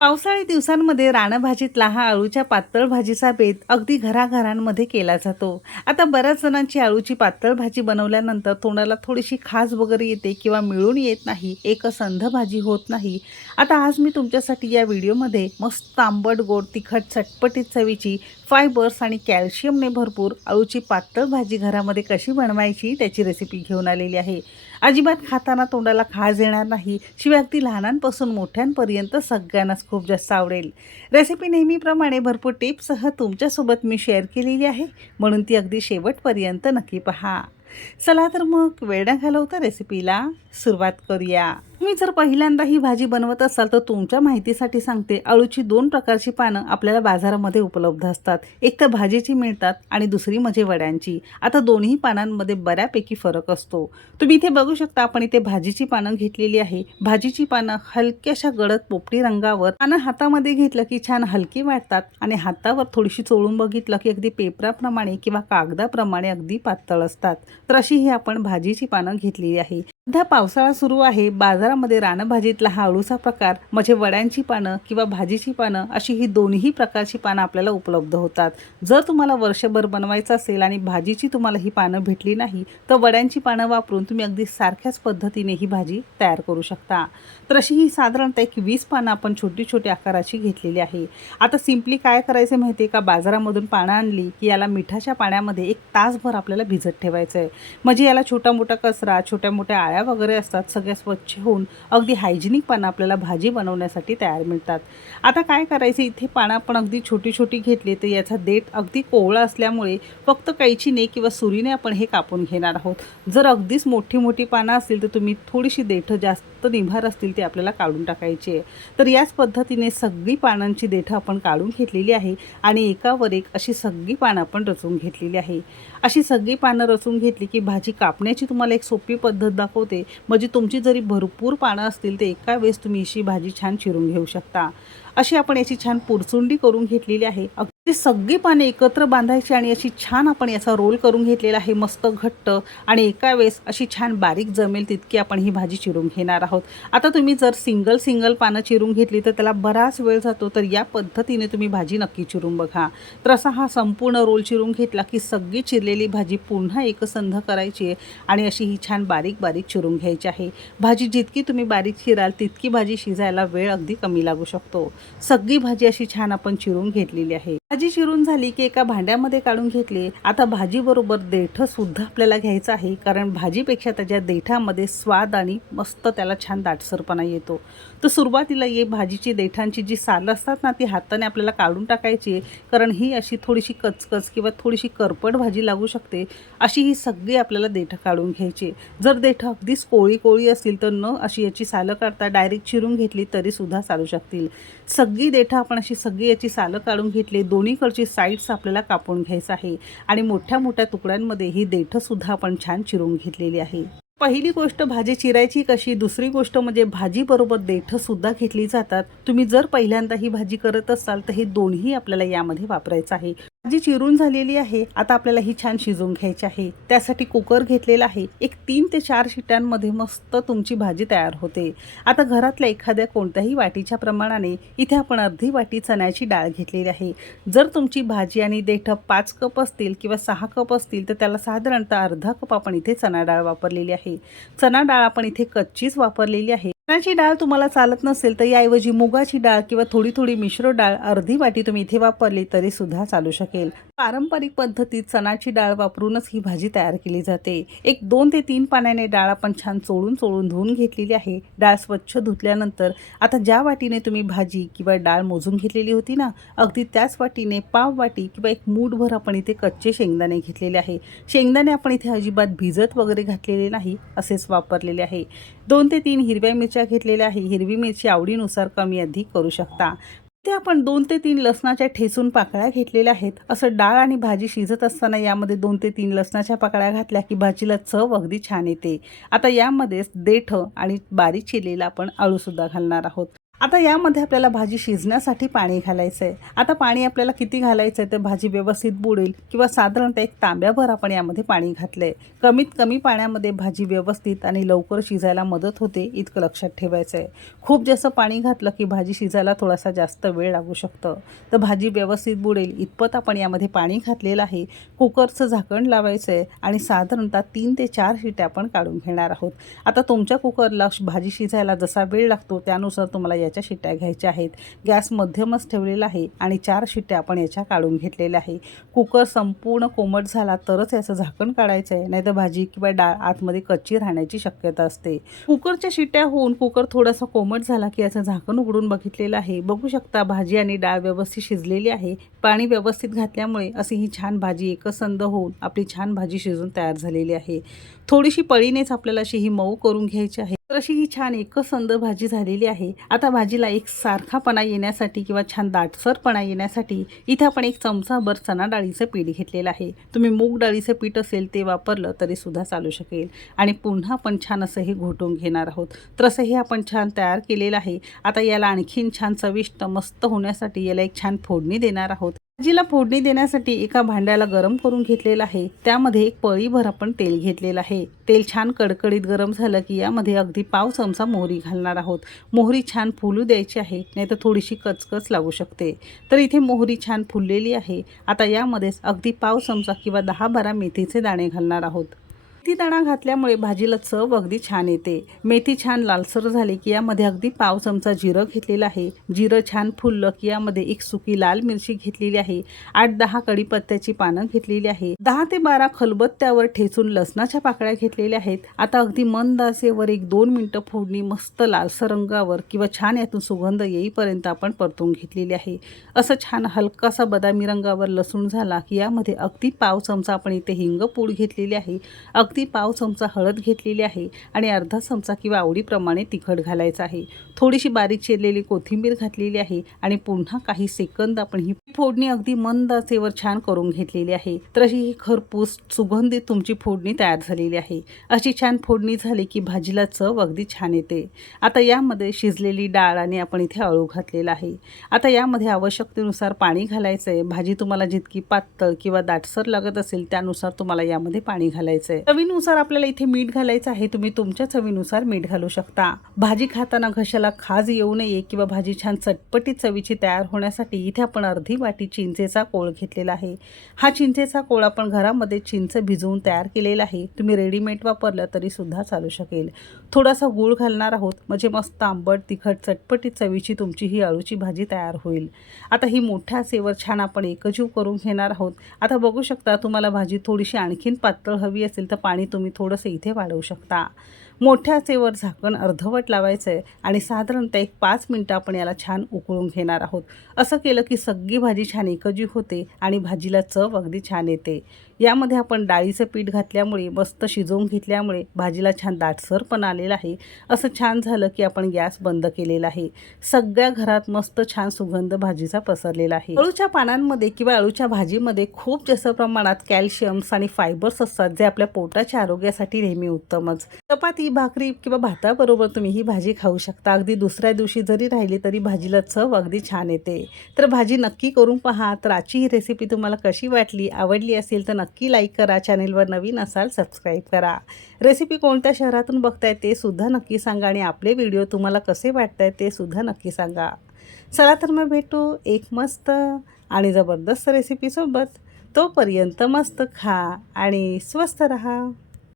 पावसाळी दिवसांमध्ये रानभाजीतला हा अळूच्या पातळ भाजीचा बेत अगदी घराघरांमध्ये केला जातो. आता बऱ्याच जणांची अळूची पातळ भाजी बनवल्यानंतर तोंडाला थोडीशी खाज वगैरे येते किंवा मिळून येत नाही एकसंध भाजी होत नाही. आता आज मी तुमच्यासाठी या व्हिडिओमध्ये मस्त आंबट गोड तिखट चटपटीत चवीची फायबर्स आणि कॅल्शियमने भरपूर अळूची पातळ भाजी घरामध्ये कशी बनवायची त्याची रेसिपी घेऊन आलेली आहे. अजिबात खाताना तोंडाला खाज येणार नाही. शिवाय अगदी लहानांपासून मोठ्यांपर्यंत सगळ्यांनाच खूप जास्त आवडेल. रेसिपी नेहमीप्रमाणे भरपूर टिप्ससह तुमच्यासोबत मी शेअर केलेली आहे. म्हणून ती अगदी शेवटपर्यंत नक्की पहा. चला तर मग वेळ न घालवता रेसिपीला सुरुवात करूया. तुम्ही जर पहिल्यांदा ही भाजी बनवत असाल तर तुमच्या माहितीसाठी सांगते अळूची दोन प्रकारची पानं आपल्याला बाजारामध्ये उपलब्ध असतात. एक तर भाजीची मिळतात आणि दुसरी म्हणजे वड्यांची. आता दोन्ही पानांमध्ये बऱ्यापैकी फरक असतो. तुम्ही इथे बघू शकता आपण इथे भाजीची पानं घेतलेली आहे. भाजीची पानं हलक्याशा गडद पोपटी रंगावर पानं हातामध्ये घेतलं की छान हलकी वाटतात आणि हातावर थोडीशी चोळून बघितलं की अगदी पेपराप्रमाणे किंवा कागदाप्रमाणे अगदी पातळ असतात. तर अशी ही आपण भाजीची पानं घेतलेली आहे. सध्या पावसाळा सुरू आहे. बाजारामध्ये रानभाजीतला हा अळूचा प्रकार म्हणजे वड्यांची पानं किंवा भाजीची पानं अशी ही दोन्ही प्रकारची पानं आपल्याला उपलब्ध होतात. जर तुम्हाला वर्षभर बनवायचं असेल आणि भाजीची तुम्हाला ही पानं भेटली नाही तर वड्यांची पानं वापरून तुम्ही अगदी सारख्याच पद्धतीने ही भाजी तयार करू शकता. तर अशी ही साधारणतः एक वीस पानं आपण छोटी छोटी आकाराची घेतलेली आहे. आता सिम्पली काय करायचं माहिती आहे का? बाजारामधून पानं आणली की याला मिठाच्या पाण्यामध्ये एक तासभर आपल्याला भिजत ठेवायचं आहे म्हणजे याला छोटा मोठा कचरा छोट्या मोठ्या आळ्या वगैरे असतात सगळ्या स्वच्छ होऊन अगदी हायजिनिक पानं आपल्याला भाजी बनवण्यासाठी तयार मिळतात. आता काय करायचं इथे पानं आपण अगदी छोटी छोटी घेतली तर याचा देठ अगदी कोवळा असल्यामुळे फक्त कैचीने किंवा सुरीने आपण हे कापून घेणार आहोत. जर अगदीच मोठी मोठी पानं असतील तर तुम्ही थोडीशी देठं जास्त निभार असतील ते आपल्याला काढून टाकायची आहे. तर याच पद्धतीने सगळी पानांची देठं आपण काढून घेतलेली आहे आणि एकावर एक अशी सगळी पानं आपण रचून घेतलेली आहे. अशी सगळी पानं रचून घेतली की भाजी कापण्याची तुम्हाला एक सोपी पद्धत दाखवते. म्हणजे तुमची जरी भरपूर पानं असतील तर एका वेळेस तुम्ही अशी भाजी छान चिरून घेऊ शकता. अशी आपण याची छान पुरचुंडी करून घेतलेली आहे. ती सगळी पाने एकत्र बांधायची आणि अशी छान आपण याचा रोल करून घेतलेला आहे मस्त घट्ट. आणि एका वेळेस अशी छान बारीक जमेल तितकी आपण ही भाजी चिरून घेणार आहोत. आता तुम्ही जर सिंगल सिंगल पानं चिरून घेतली तर त्याला बराच वेळ जातो तर या पद्धतीने तुम्ही भाजी नक्की चिरून बघा. तर असा हा संपूर्ण रोल चिरून घेतला की सगळी चिरलेली भाजी पुन्हा एकसंध करायची आहे आणि अशी ही छान बारीक बारीक चिरून घ्यायची आहे. भाजी जितकी तुम्ही बारीक चिराल तितकी भाजी शिजायला वेळ अगदी कमी लागू शकतो. सगळी भाजी अशी छान आपण चिरून घेतलेली आहे. भाजी चिरून झाली की एका भांड्यामध्ये काढून घेतली आता भाजीबरोबर देठ सुद्धा आपल्याला घ्यायचं आहे कारण भाजीपेक्षा त्याच्या देठामध्ये स्वाद आणि मस्त त्याला छान दाटसरपणा येतो. तर सुरुवातीला ये भाजीची देठांची जी साल असतात ना ती हाताने आपल्याला काढून टाकायची आहे कारण ही अशी थोडीशी कचकच किंवा थोडीशी करपट भाजी लागू शकते अशी ही सगळी आपल्याला देठं काढून घ्यायची जर देठं अगदीच कोळी कोळी असतील तर न अशी याची सालं काढता डायरेक्ट चिरून घेतली तरी सुद्धा चालू शकतील. सगळी देठं आपण अशी सगळी याची सालं काढून घेतली दोन दोन्हीकडची साईड्स आपल्याला कापून घ्यायचं आहे. आणि मोठ्या मोठ्या तुकड्यांमध्ये ही देठंसुद्धा आपण छान चिरून घेतलेली आहे. पहिली गोष्ट भाजी चिरायची कशी? दुसरी गोष्ट म्हणजे भाजी बरोबर सुद्धा घेतली जातात. तुम्ही जर पहिल्यांदा ही भाजी करत असाल तर हे दोन्ही आपल्याला यामध्ये वापरायचं आहे. भाजी चिरून झालेली आहे आता आपल्याला ही छान शिजवून घ्यायची आहे. त्यासाठी कुकर घेतलेला आहे. एक तीन ते चार शिट्यांमध्ये मस्त तुमची भाजी तयार होते. आता घरातल्या एखाद्या कोणत्याही वाटीच्या प्रमाणाने इथे आपण अर्धी वाटी चण्याची डाळ घेतलेली आहे. जर तुमची भाजी आणि देठं पाच कप असतील किंवा सहा कप असतील तर त्याला साधारणतः अर्धा कप आपण इथे चणा डाळ वापरलेली आहे. चणा डाळ आपण इथे कच्चीच वापरलेली आहे. चण्याची डाळ तुम्हाला चालत नसेल तर याऐवजी मुगाची डाळ किंवा थोडी थोडी मिश्र डाळ अर्धी वाटी तुम्ही इथे वापरली तरी सुद्धा चालू शकेल. पारंपरिक पद्धतीत चणाची डाळ वापरूनच ही भाजी तयार केली जाते. एक दोन ते तीन पाण्याने डाळ आपण छान चोळून चोळून धुवून घेतलेली आहे. डाळ स्वच्छ धुतल्यानंतर आता ज्या वाटीने तुम्ही भाजी किंवा डाळ मोजून घेतलेली होती ना अगदी त्याच वाटीने पाव वाटी किंवा एक मूठभर आपण इथे कच्चे शेंगदाणे घेतलेले आहे. शेंगदाणे आपण इथे अजिबात भिजत वगैरे घातलेले नाही असेच वापरलेले आहे. दोन ते तीन हिरव्या मिरच्या घेतलेल्या आहे. हिरवी मिरची आवडीनुसार कमी अधिक करू शकता. ते आपण दोन ते तीन लसणाच्या ठेचून पाकळ्या घेतलेल्या आहेत. असं डाळ आणि भाजी शिजत असताना यामध्ये दोन ते तीन लसणाच्या पाकळ्या घातल्या की भाजीला चव अगदी छान येते. आता यामध्येच देठ आणि बारीक चिरलेला आपण अळूसुद्धा घालणार आहोत. आता यामध्ये आपल्याला भाजी शिजण्यासाठी पाणी घालायचं आहे आता पाणी आपल्याला किती घालायचं आहे तर भाजी व्यवस्थित बुडेल किंवा साधारणतः एक तांब्याभर आपण यामध्ये पाणी घातलं आहे कमीत कमी पाण्यामध्ये भाजी व्यवस्थित आणि लवकर शिजायला मदत होते इतकं लक्षात ठेवायचं आहे खूप जास्त पाणी घातलं की भाजी शिजायला थोडासा जास्त वेळ लागू शकतं. तर भाजी व्यवस्थित बुडेल इतपत आपण यामध्ये पाणी घातलेलं आहे. कुकरचं झाकण लावायचं आहे आणि साधारणतः तीन ते चार शिट्या आपण काढून घेणार आहोत. आता तुमच्या कुकरला भाजी शिजायला जसा वेळ लागतो त्यानुसार तुम्हाला याच्या शिट्ट्या घ्यायच्या आहेत. गॅस मध्यमच ठेवलेला आहे आणि चार शिट्ट्या आपण याच्या काढून घेतलेल्या आहे. कुकर संपूर्ण कोमट झाला तरच याचं झाकण काढायचं आहे नाहीतर भाजी किंवा डाळ आतमध्ये कच्ची राहण्याची शक्यता असते. कुकरच्या शिट्ट्या होऊन कुकर थोडासा कोमट झाला की याचं झाकण उघडून बघितलेलं आहे. बघू शकता भाजी आणि डाळ व्यवस्थित शिजलेली आहे. पाणी व्यवस्थित घातल्यामुळे अशी ही छान भाजी एकसंद होऊन आपली छान भाजी शिजून तयार झालेली आहे. थोडीशी पळीनेच आपल्याला अशी ही मऊ करून घ्यायची आहे. तर अशी ही छान एकसंद भाजी झालेली आहे. आता भाजीला एक सारखापणा येण्यासाठी किंवा छान दाटसरपणा येण्यासाठी इथे आपण एक चमचाभर चणा डाळीचं पीठ घेतलेलं आहे. तुम्ही मूग डाळीचं पीठ असेल ते वापरलं तरी सुद्धा चालू शकेल. आणि पुन्हा आपण छान असं हे घोटून घेणार आहोत. तर असं हे आपण छान तयार केलेलं आहे. आता याला आणखीन छान चविष्ट मस्त होण्यासाठी याला एक छान फोडणी देणार आहोत. भाजीला फोडणी देण्यासाठी एका भांड्याला गरम करून घेतलेलं आहे. त्यामध्ये एक पळीभर आपण तेल घेतलेलं आहे. तेल छान कडकडीत गरम झालं की यामध्ये अगदी पाव चमचा मोहरी घालणार आहोत. मोहरी छान फुलू द्यायची आहे नाही तर थोडीशी कचकच लागू शकते. तर इथे मोहरी छान फुललेली आहे. आता यामध्येच अगदी पाव चमचा किंवा दहा बारा मेथीचे दाणे घालणार आहोत. मेथी दाणा घातल्यामुळे भाजीला चव अगदी छान येते. मेथी छान लालसर झाली की यामध्ये अगदी पाव चमचा जिरं घेतलेलं आहे. जिरं छान फुललं की यामध्ये एक सुकी लाल मिरची घेतलेली आहे. आठ दहा कढीपत्त्याची पानं घेतलेली आहे. दहा ते बारा खलबत्त्यावर ठेचून लसणाच्या पाकळ्या घेतलेल्या आहेत. आता अगदी मंद असेवर एक दोन मिनटं फोडणी मस्त लालसर रंगावर किंवा छान यातून सुगंध येईपर्यंत आपण परतून घेतलेली आहे. असं छान हलकासा बदामी रंगावर लसूण झाला की यामध्ये अगदी पाव चमचा आपण इथे हिंग पूड घेतलेली आहे. अगदी पाव चमचा हळद घेतलेली आहे आणि अर्धा चमचा किंवा आवडीप्रमाणे तिखट घालायचं आहे. थोडीशी बारीक चिरलेली कोथिंबीर घातलेली आहे आणि पुन्हा काही सेकंद आपण ही फोडणी अगदी मंद आचेवर छान करून घेतलेली आहे. तर अशी ही खरपूस सुगंधित तुमची फोडणी तयार झालेली आहे. अशी छान फोडणी झाली की भाजीला चव अगदी छान येते. आता यामध्ये शिजलेली डाळ आणि आपण इथे अळू घातलेला आहे. आता यामध्ये आवश्यकतेनुसार पाणी घालायचं आहे भाजी तुम्हाला जितकी पातळ किंवा दाटसर लागत असेल त्यानुसार तुम्हाला यामध्ये पाणी घालायचं आहे चवीनुसार आपल्याला इथे मीठ घालायचं आहे तुम्ही तुमच्या चवीनुसार मीठ घालू शकता. भाजी खाताना घशाला खाज येऊ नये किंवा भाजी छान चटपटीत चवीची तयार होण्यासाठी इथे आपण अर्धी वाटी चिंचेचा कोळ घेतलेला आहे. हा चिंचेचा कोळ आपण घरामध्ये चिंच भिजवून तयार केलेला आहे. तुम्ही रेडीमेड वापरलं तरी सुद्धा चालू शकेल. थोडासा गूळ घालणार आहोत म्हणजे मस्त आंबट तिखट चटपटीत चवीची तुमची ही अळूची भाजी तयार होईल. आता ही मोठ्या सेवर छान आपण एकजीव करून घेणार आहोत. आता बघू शकता तुम्हाला भाजी थोडीशी आणखीन पातळ हवी असेल तर पाणी तुम्ही थोडंसं इथे वाढवू शकता. मोठ्या चेवर झाकण अर्धवट लावायचं आहे आणि साधारणतः एक पाच मिनटं आपण याला छान उकळून घेणार आहोत. असं केलं की सगळी भाजी छान एकजीव होते आणि भाजीला चव अगदी छान येते. यामध्ये आपण डाळीचं पीठ घातल्यामुळे मस्त शिजवून घेतल्यामुळे भाजीला छान दाटसर पण आलेला आहे. असं छान झालं की आपण गॅस बंद केलेला आहे. सगळ्या घरात मस्त छान सुगंध भाजीचा पसरलेला आहे. अळूच्या पानांमध्ये किंवा अळूच्या भाजीमध्ये खूप जास्त प्रमाणात कॅल्शियम्स आणि फायबर्स असतात जे आपल्या पोटाच्या आरोग्यासाठी नेहमी उत्तमच. चपाती भाकरी किंवा भाताबरोबर तुम्ही ही भाजी खाऊ शकता. अगदी दुसऱ्या दिवशी जरी राहिली तरी भाजीला चव अगदी छान येते. तर भाजी नक्की करून पहा. तर आजची ही रेसिपी तुम्हाला कशी वाटली आवडली असेल तर नक्की लाईक करा. चॅनेलवर नवीन असाल सबस्क्राईब करा. रेसिपी कोणत्या शहरातून बघताय ते सुद्धा नक्की सांगा आणि आपले व्हिडिओ तुम्हाला कसे वाटत आहेत ते सुद्धा नक्की सांगा. चला तर मग भेटू एक मस्त आणि जबरदस्त रेसिपीसोबत तोपर्यंत मस्त खा आणि स्वस्त रहा.